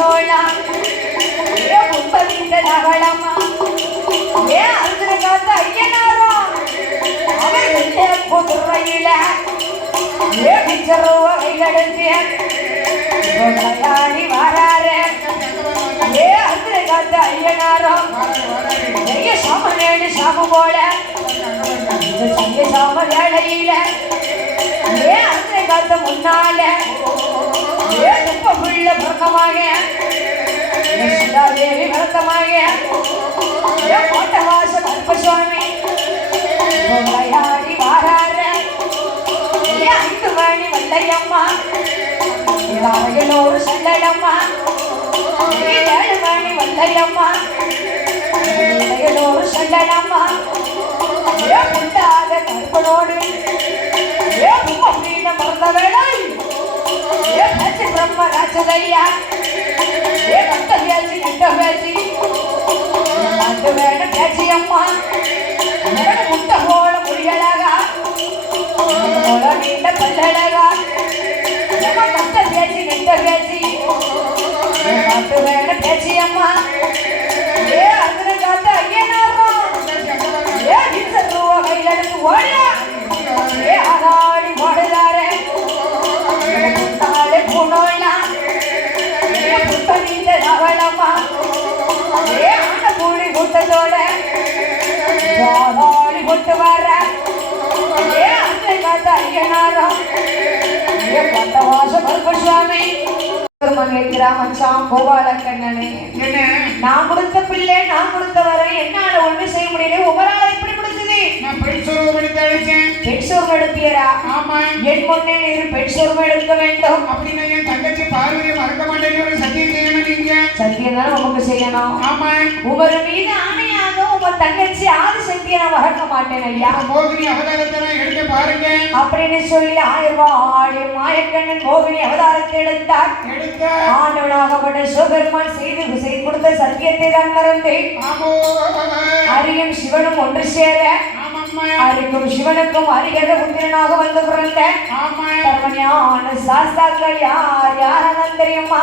பூனோளா முப்பதிந்த நகலம்மா ஏன் அந்த காத்த ஐயனாரோ அவர் குதிரையில கையெடுத்து வராரு ஏ அந்த காத்த ஐயனாரோ பெரிய சாமனேடு சாம போல சங்க சாம வேளையில ஏ அந்த காத்த முன்னால ஏ இப்ப புள்ள பக்கமாக தேவி பரத்தமாக ஏ கோட்டவாச கருப்பசுவாமி விளையாடி வாராரு ஏ 5 மணி வல்லையம்மா வயலோடு சல்லடம்மா 7 மணி வல்லையம்மா வயலோடு சல்லடம்மா ஏ புண்டாத கருப்பனோடு ஏ பும்மீன மறந்த வேளை ஏ பச்சை பிரம்ம ராஜதையா ஏ கட்ட பேச்சு கட்ட பேச்சு அது வேட பேச்சு அம்மா முட்டை போல முடியலகா நீண்ட பல்லழகா கட்ட பேச்சு கட்ட பேச்சு அது வேட பேச்சு அம்மா ஏ அந்த காத்த ஐயனாரோ ஏ ரூபா கையில் எடுத்து ஓடியா ஏ ஆடாடி ஓடுதாரே நாளை பூனோயா ஏ புத்தனிந்த நவளம்மா ஏ ஆன பூடி கூட்டத்தோட ஆடாடி கொண்டு வர ஏ அந்த காத்த ஐயனாரோ ஏ பட்டவாச கருப்பசுவாமி கோபாலக்கண்ணனே நான் கொடுத்த பிள்ளை நான் கொடுத்த வர என்னால ஒண்ணு செய்ய முடியல உங்களால எப்படி முடிஞ்சது நான் பெண் சோர்வு எடுத்தீரா என் முன்னே நீர் பெண் சோர்வு எடுக்க வேண்டும் அப்படின்னு என் தங்கச்சி பார்வதியை மறக்க மாட்டேன்னு ஒரு சத்தியம் செய்யணும் நீங்க சத்தியம் தானே உங்களுக்கு செய்யணும் உமர் மீது ஆணையாக உங்க தங்கச்சி ஆதிசக்தியை நான் மறக்க மாட்டேன் ஐயா மோகினி அவதாரத்தை எடுத்து பாருங்க அப்படின்னு சொல்லி 1000 ரூபாய் மாயக்கண்ணன் மோகினி அவதாரத்தை எடுத்தார் ஆண்டவனாகப்பட்ட சிவபெருமான் செய்து கொடுத்த சத்தியத்தை தான் மறந்து அரியும் சிவனும் ஒன்று சேர அரிக்கும் சிவனுக்கும் அரிகர புத்திரனாக வந்து பிறந்த தர்மஞான சாஸ்தாக்கள் யாரெல்லாம் தெரியுமா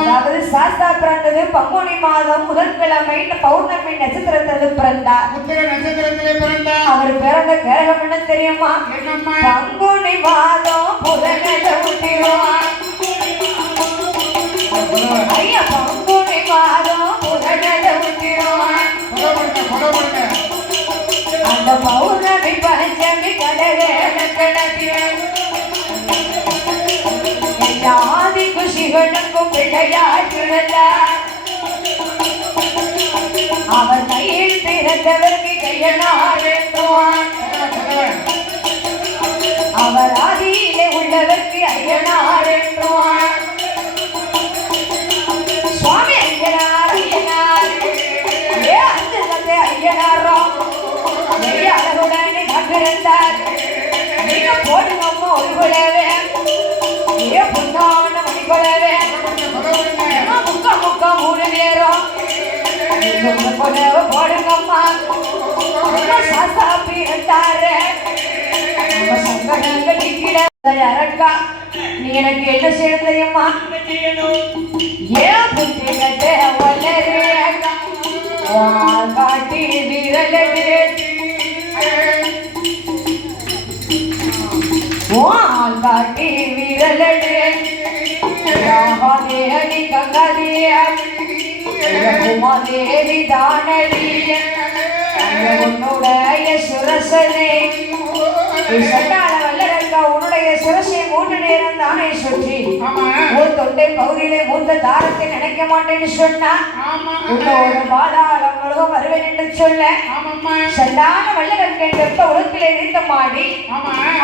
அதாவது சாஸ்தா பிறந்தது பங்குனி மாதம் முதற்கிழமை பௌர்ணமி நட்சத்திரத்திலிருந்து பிறந்தார் அவர் பிறந்த கிரகம் என்ன தெரியுமா பங்குனி மாதம் புதனட உத்திருவார் ஐயா பங்குனி மாதம் புதனட உத்திருவார் அந்த பௌர்ணமி பஞ்சமி ஆதிக்கு சிவனுக்கும் பிள்ளையாய் பிறந்தார் அவர் கையில் பிறந்தவருக்கு கையனார் அவர் ஆதியிலே உள்ளவருக்கு ஐயனார் என்றார் சுவாமி ஐயனார் ஐயனார் ஏ அந்த தந்தை ஐயனாரோ பெரிய அழகுடனே கண்டிருந்தார் நீங்க போடுங்க அம்மா ஒரு குலவே ஏ பொன்னான மணி குலவே முக்கா முக்கா 3 பேரும் போடுங்க அம்மா சாஸ்தாப்பி இருந்தாரு சங்கடங்கள் அரக்கா நீ எனக்கு என்ன செய்ய தெரியுமா ஏன் புத்தி கட்ட வளரேக்கா காட்டி விரலடு காட்டி விரலடு தேவி கங்காதேவி தானடிய உன்னுடைய சுரசனே உன்னுடைய சிரசை 3 நேரம் தானே சுற்றி ஒரு தொண்டை பகுதியிலே மூத்த தாரத்தை நினைக்க மாட்டேன்னு சொன்னா உன்னோட பாதாளம் முழுவதும் வருவேன் என்று சொல்ல சண்டான வல்லரக்கன் வெப்ப உலகிலே நீட்டமாடி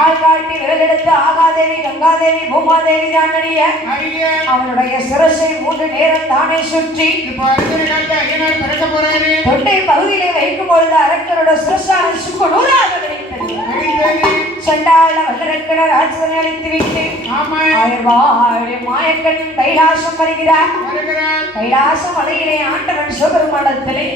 ஆள் காட்டி விரல் எடுத்து ஆகாதேவி கங்காதேவி பூமாதேவி தானடிய அவனுடைய சிரசை 3 நேரம் தானே சுற்றி தொண்டை பகுதியிலே வைக்கும் பொழுது அரக்கனோட சிரசான சுக்கு 100ஆக கிடைத்தது சண்டாள வல்லரக்கனர் ஆட்சியை அளித்து விட்டு மாயக்கன் கைலாசம் வருகிறார் கைலாசம் மலையிலே ஆண்டவன் சிவபெருமானத்திலே